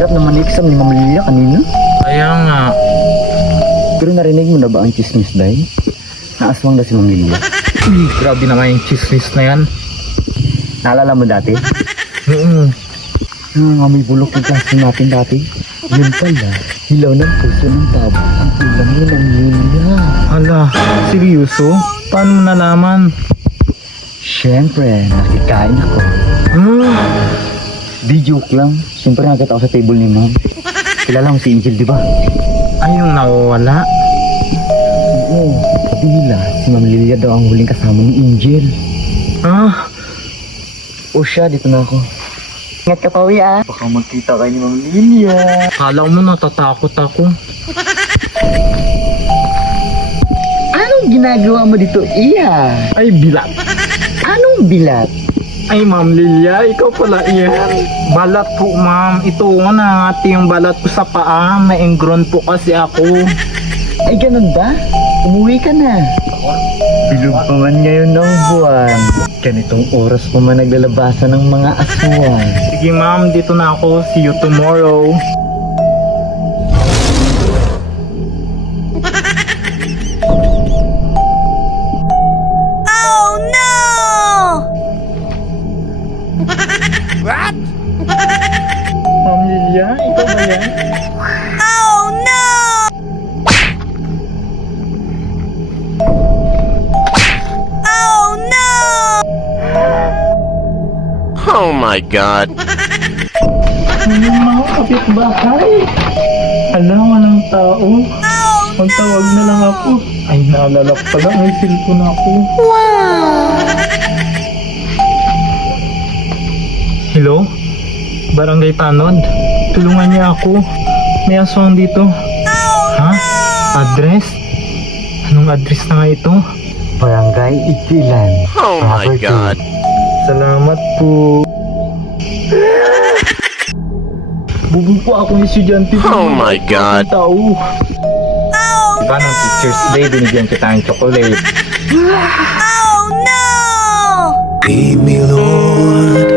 hirap naman i-exam ni Ma'am Lilia kanina. Kaya nga. Pero narinig mo na ba ang chismis dahil? Naaswang na si Ma'am Lilia. Grabe naman yung chismis na yan. Naalala mo dati? Oo. Nga may bulok yung klase natin dati. Yun pala, hilaw ng puso ng tabo. Ang ulam ni Ma'am Lilia. Hala, seryoso? Paano mo nalaman? Siyempre, nakikain ako. Di joke lang. Siyempre nakita ako sa table ni Ma'am. Kilala mo si Angel, di ba? Ay, yung nawawala. Oo. Sabi nila, si Ma'am Lilia daw ang huling kasama ni Angel. Ah, O siya, dito na ako. Ingat ka pa, Wi, ah. Baka magkita kayo ni Ma'am Lilia. kala mo natatakot ako. Anong ginagawa mo dito, Iya? Ay, bilat. Anong bilat? Ay, Ma'am Lilia, ikaw pala yan. Balat po, ma'am. Ito nga nangati yung balat ko sa paa. Maingron po kasi ako. Ay, ganun ba? Umuwi ka na. Bilog pa man ngayon ng buwan. Ganitong oras pa man naglalabasan ng mga aswang. Sige, ma'am, dito na ako. See you tomorrow. Oh no! Ma'am Lilia, ikaw ba yan? Oh no! Oh no! Oh my god. Yung mga kapitbahay. Hala, walang tao. Magtawag na lang ako. Ay, naalala ko pala. May cellphone ako. Hello? Barangay Tanod? Tulungan niya ako. May aswang dito. Ha? Address? Anong address na nga ito? Barangay Itilan. Oh my god. Salamat po. Bubo po akong estudyante. Oh my god. Tao. Diba ng Teacher's Day, binigyan kita ng chocolate. Oh no! Lead me, Lord,